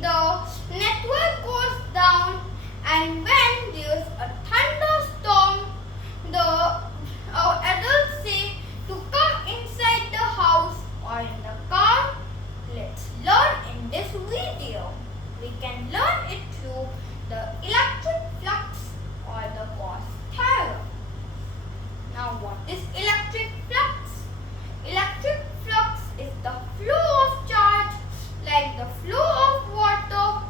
the network goes down, and when there's a thunderstorm, the adults say to come inside the house or in the car. Let's learn in this video. We can learn it through the electric flux or the Gauss theorem. Now, what is electric flux? Electric flux is the flow of charge, like the flow of water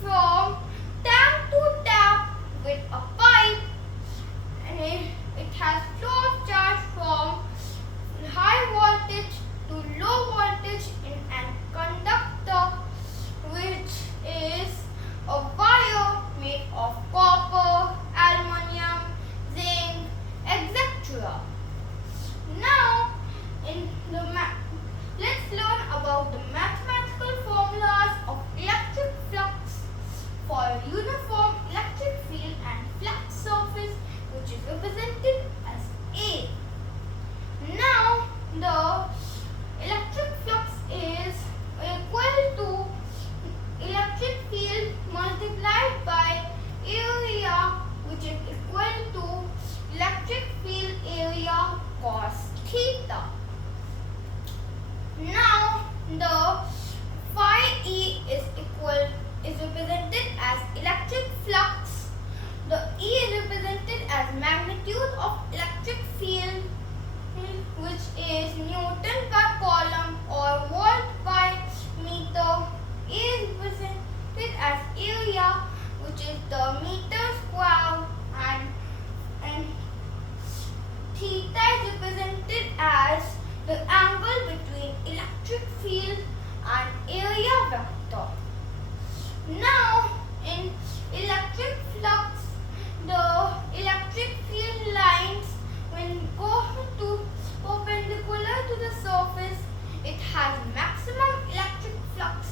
from tap to tap with a pipe, and it has flow of charge from high voltage to low voltage in an conductor, which is a wire made of copper, aluminium, zinc, etc. Now, let's learn about the mathematical formulas of electric flux for a uniform electric field and flux surface, which is represented as A. Now, the electric flux is equal to electric field multiplied by area, which is equal to electric field area cos theta. Now, the phi E is represented as electric flux. The E is represented as magnitude of electric field, which is Newton per coulomb or volt by meter. A is represented as area, which is the meter square, and theta is represented as the angle between electric field and area vector. Now, in electric flux, the electric field lines, when go to perpendicular to the surface, it has maximum electric flux,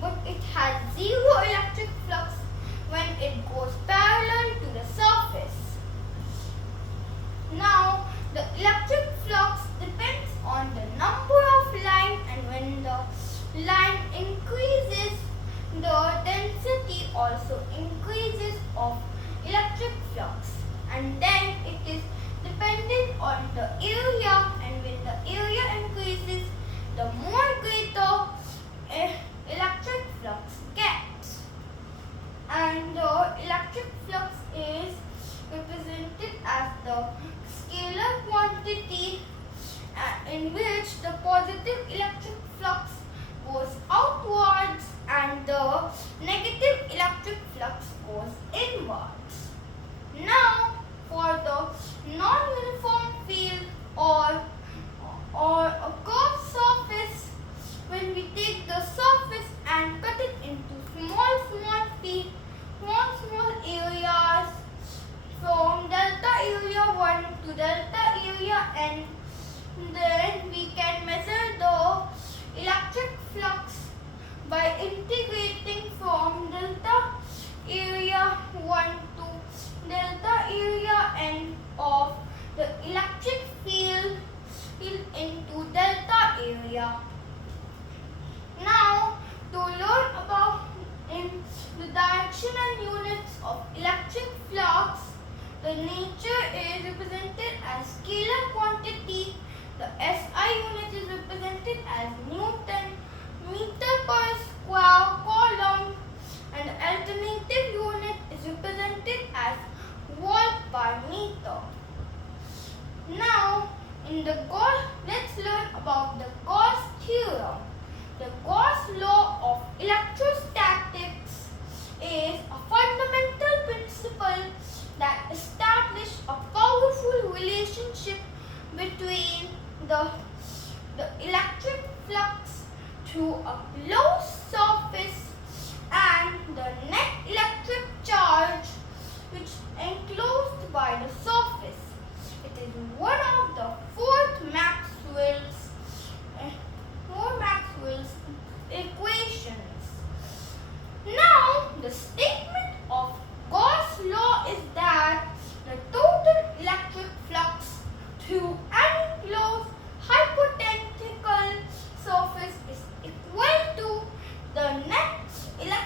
but it has zero electric flux when it goes parallel to the surface. Now, the electric flux depends on the number of lines, and when the line increases, the density also increases of electric flux, and then it is dependent on the area, and when the area increases, the more greater electric flux gets. And the electric flux is represented as the scalar quantity in which the positive electric flux goes outwards and the negative electric flux goes inwards. Now, for the non-uniform field or a curved surface, when we take the surface and cut it into small areas from delta area 1 to delta area n, then we can measure the electric flux by integrating from delta area 1 to delta area n of the electric field into delta area. Now, to learn about the direction and units of electric flux, the nature is represented as scalar quantity. The SI unit is represented as Newton meter per square coulomb, and the alternative unit is represented as volt per meter. Now, let's learn about the Gauss theorem. The Gauss law of electrostatics is a fundamental principle that establishes a powerful relationship between the electric flux through a closed surface and the net electric charge which is enclosed by the surface. It is one of the four Maxwell's equations. Now, the statement of Gauss law is that the total electric flux through an enclosed hypothetical surface is equal to the net electric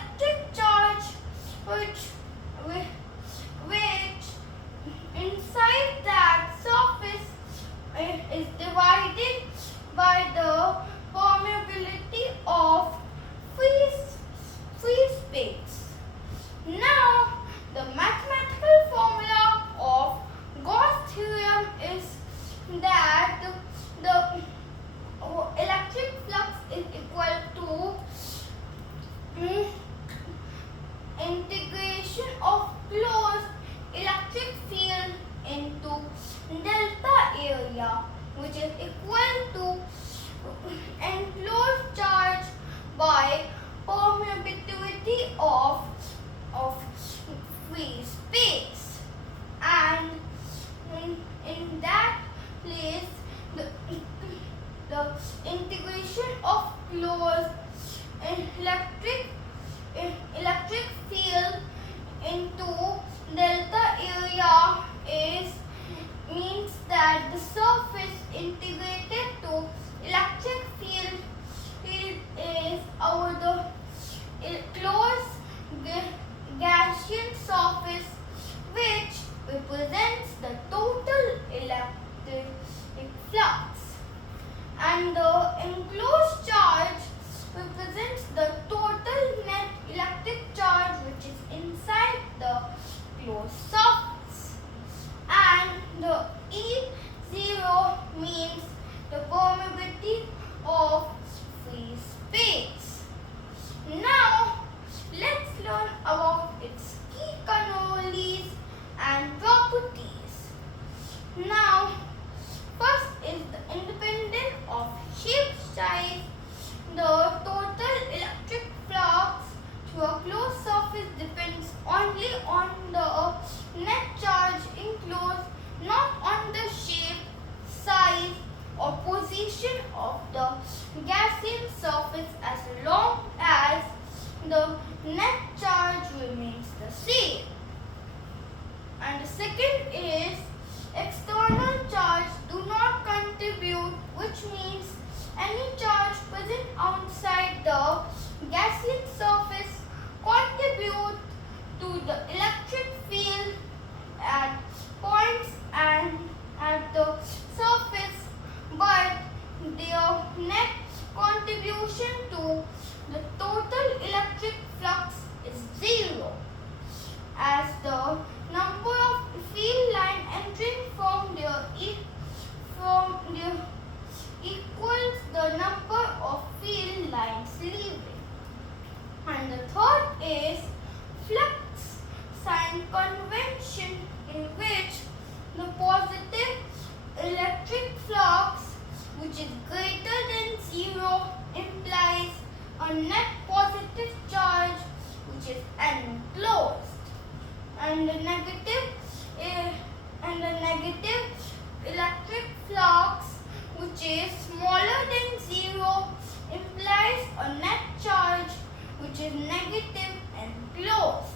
area, which is equal to enclosed charge by permittivity of free space. And in that place, the integration of closed electric field into delta area means that the surface integrated to electric field is over the closed Gaussian surface, which represents the total electric flux, and the enclosed charge represents the total net electric charge which is inside the closed surface, and the E0 means the permeability of free space. Now let's learn about its key cannolis and properties. Now first is the independent of shape size. The total electric flux through a closed surface depends only on the net charge enclosed, not on the shape, size or position of the Gaussian surface, as long as the net charge remains the same. And the second is external charge do not contribute, which means any charge present outside the Gaussian surface contribute to the electric field at points and at the surface, but their net contribution to the total electric flux is zero, as the number of field line entering from their equals the number of field lines leaving. And the third is flux sign convention, in which the positive electric flux, which is greater than zero, implies a net positive charge which is enclosed, and the negative electric flux, which is smaller than zero, implies a net charge which is negative and closed,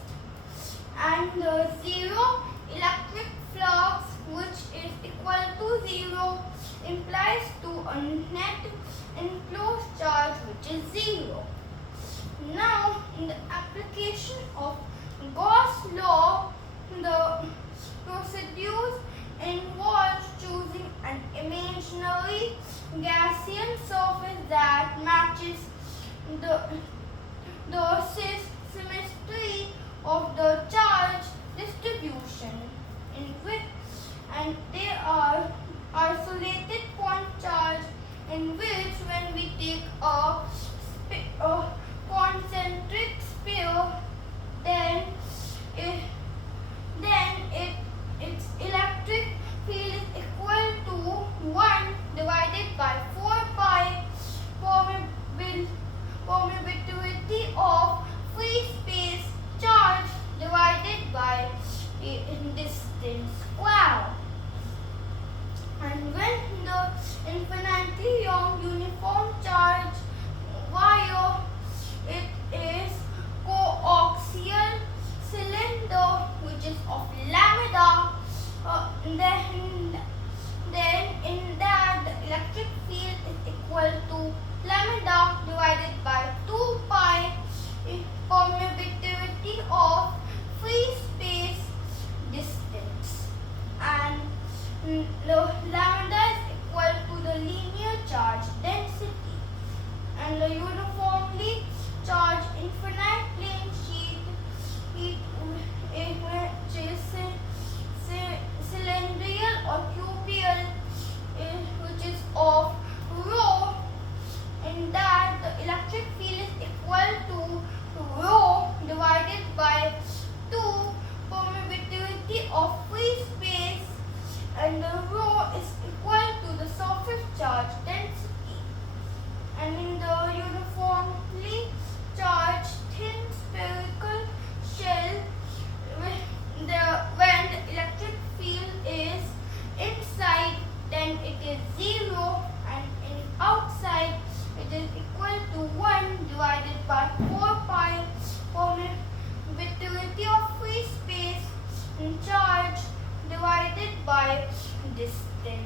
and the zero electric flux, which is equal to zero, implies to a net enclosed charge which is zero. Now, in the application of Gauss law, the procedures involve choosing an imaginary Gaussian surface that matches the symmetry of the charge distribution, in which, and they are isolated point charge, in which when we take a concentric sphere, then its electric field is equal to 1 divided by 4 pi permittivity of free space charge divided by distance square. And when the infinitely long uniform charge wire, it is coaxial cylinder which is of lambda, then in that the electric field is equal to lambda divided by 2 pi permittivity of free space distance, and the lambda is equal to the linear charge density, and the uniformly charged infinite plane sheet which is cylindrical or cubical, which is of rho, in that the electric field is equal to rho divided by 2 permittivity of free space, and the rho is equal distant